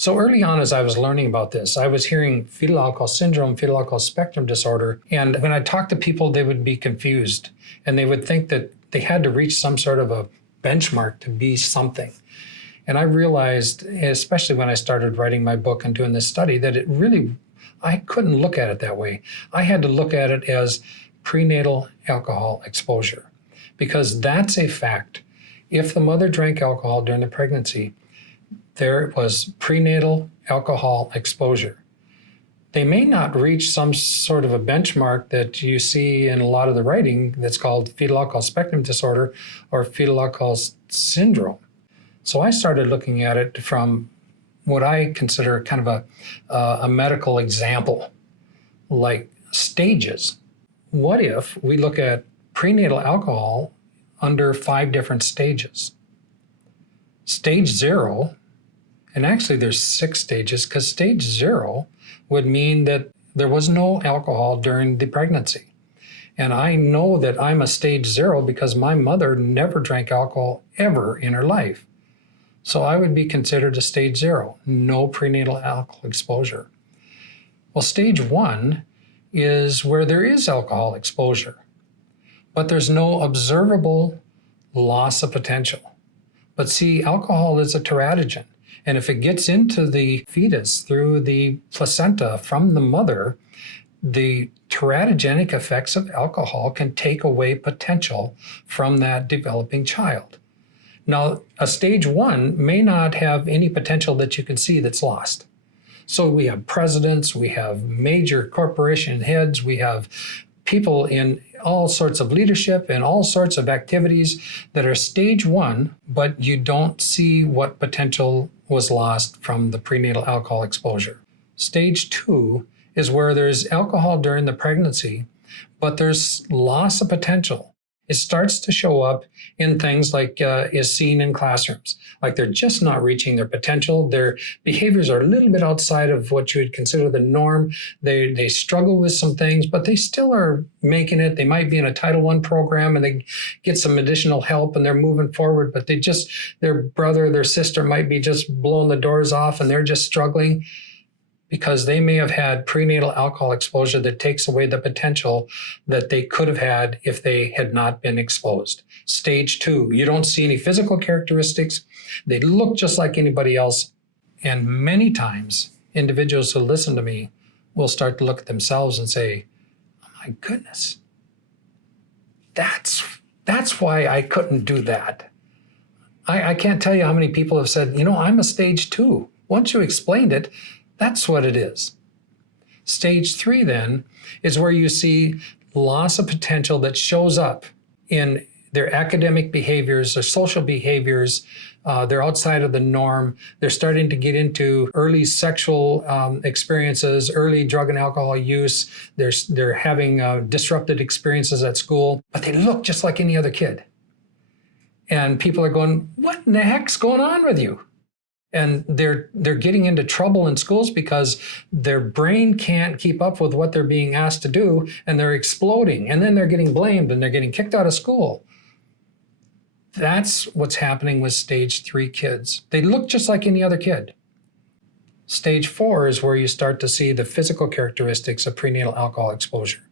So early on, as I was learning about this, I was hearing fetal alcohol syndrome, fetal alcohol spectrum disorder. And when I talked to people, they would be confused and they would think that they had to reach some sort of a benchmark to be something. And I realized, especially when I started writing my book and doing this study, that I couldn't look at it that way. I had to look at it as prenatal alcohol exposure, because that's a fact. If the mother drank alcohol during the pregnancy, there was prenatal alcohol exposure. They may not reach some sort of a benchmark that you see in a lot of the writing that's called fetal alcohol spectrum disorder or fetal alcohol syndrome. So I started looking at it from what I consider kind of a medical example, like stages. What if we look at prenatal alcohol under 5 different stages? Stage 0, and actually there's 6 stages, because stage 0 would mean that there was no alcohol during the pregnancy. And I know that I'm a stage 0 because my mother never drank alcohol ever in her life. So I would be considered a stage 0, no prenatal alcohol exposure. Well, stage 1 is where there is alcohol exposure, but there's no observable loss of potential. But see, alcohol is a teratogen. And if it gets into the fetus through the placenta from the mother, the teratogenic effects of alcohol can take away potential from that developing child. Now, a stage 1 may not have any potential that you can see that's lost. So we have presidents, we have major corporation heads, we have people in all sorts of leadership and all sorts of activities that are stage 1, but you don't see what potential was lost from the prenatal alcohol exposure. Stage 2 is where there's alcohol during the pregnancy, but there's loss of potential. It starts to show up in things like is seen in classrooms. Like they're just not reaching their potential. Their behaviors are a little bit outside of what you would consider the norm. They struggle with some things, but they still are making it. They might be in a Title I program and they get some additional help and they're moving forward, but their brother, their sister might be just blowing the doors off and they're just struggling, because they may have had prenatal alcohol exposure that takes away the potential that they could have had if they had not been exposed. Stage 2, you don't see any physical characteristics. They look just like anybody else. And many times, individuals who listen to me will start to look at themselves and say, oh my goodness, that's why I couldn't do that. I can't tell you how many people have said, I'm a stage 2. Once you explained it, that's what it is. Stage 3 then is where you see loss of potential that shows up in their academic behaviors, their social behaviors. They're outside of the norm. They're starting to get into early sexual experiences, early drug and alcohol use. They're having disrupted experiences at school, but they look just like any other kid. And people are going, what in the heck's going on with you? And they're getting into trouble in schools because their brain can't keep up with what they're being asked to do, and they're exploding, and then they're getting blamed and they're getting kicked out of school. That's what's happening with stage 3 kids. They look just like any other kid. Stage 4 is where you start to see the physical characteristics of prenatal alcohol exposure.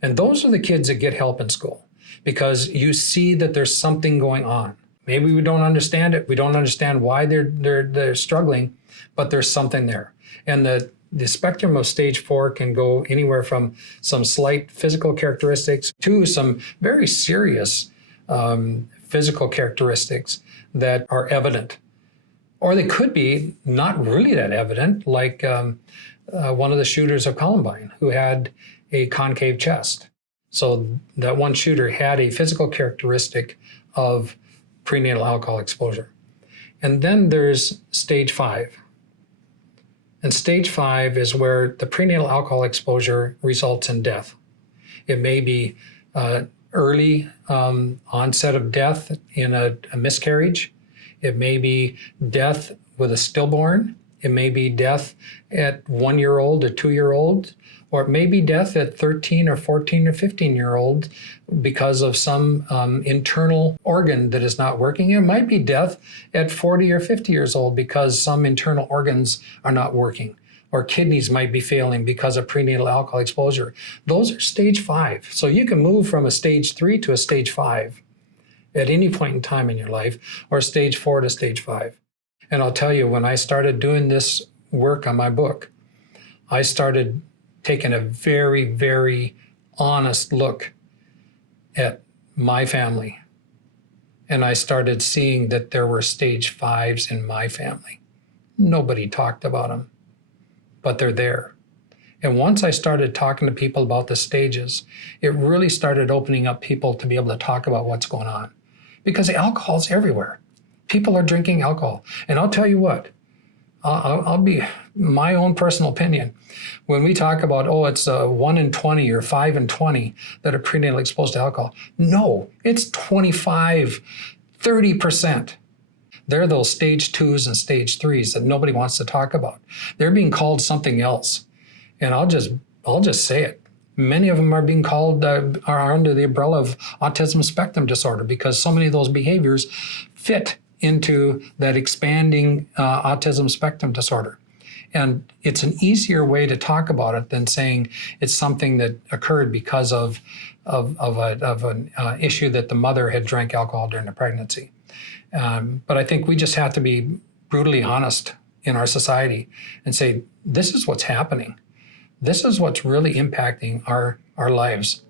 And those are the kids that get help in school because you see that there's something going on. Maybe we don't understand it. We don't understand why they're struggling, but there's something there. And the spectrum of stage 4 can go anywhere from some slight physical characteristics to some very serious physical characteristics that are evident. Or they could be not really that evident, like one of the shooters of Columbine who had a concave chest. So that one shooter had a physical characteristic of prenatal alcohol exposure. And then there's stage 5. And stage 5 is where the prenatal alcohol exposure results in death. It may be early onset of death in a miscarriage. It may be death with a stillborn. It may be death at 1-year-old or 2-year-old, Or it may be death at 13 or 14 or 15-year-old because of some internal organ that is not working. It might be death at 40 or 50 years old because some internal organs are not working, or kidneys might be failing because of prenatal alcohol exposure. Those are stage 5. So you can move from a stage 3 to a stage 5 at any point in time in your life, or stage 4 to stage 5. And I'll tell you, when I started doing this work on my book, I started taking a very, very honest look at my family. And I started seeing that there were stage 5s in my family. Nobody talked about them, but they're there. And once I started talking to people about the stages, it really started opening up people to be able to talk about what's going on. Because alcohol's everywhere. People are drinking alcohol. And I'll tell you what, I'll be my own personal opinion. When we talk about, it's 1 in 20 or 5 in 20 that are prenatally exposed to alcohol. No, it's 25, 30%. They're those stage 2s and stage 3s that nobody wants to talk about. They're being called something else. And I'll just say it. Many of them are being called, are under the umbrella of Autism Spectrum Disorder, because so many of those behaviors fit into that expanding autism spectrum disorder. And it's an easier way to talk about it than saying it's something that occurred because of an issue that the mother had drank alcohol during the pregnancy. But I think we just have to be brutally honest in our society and say, this is what's happening. This is what's really impacting our lives.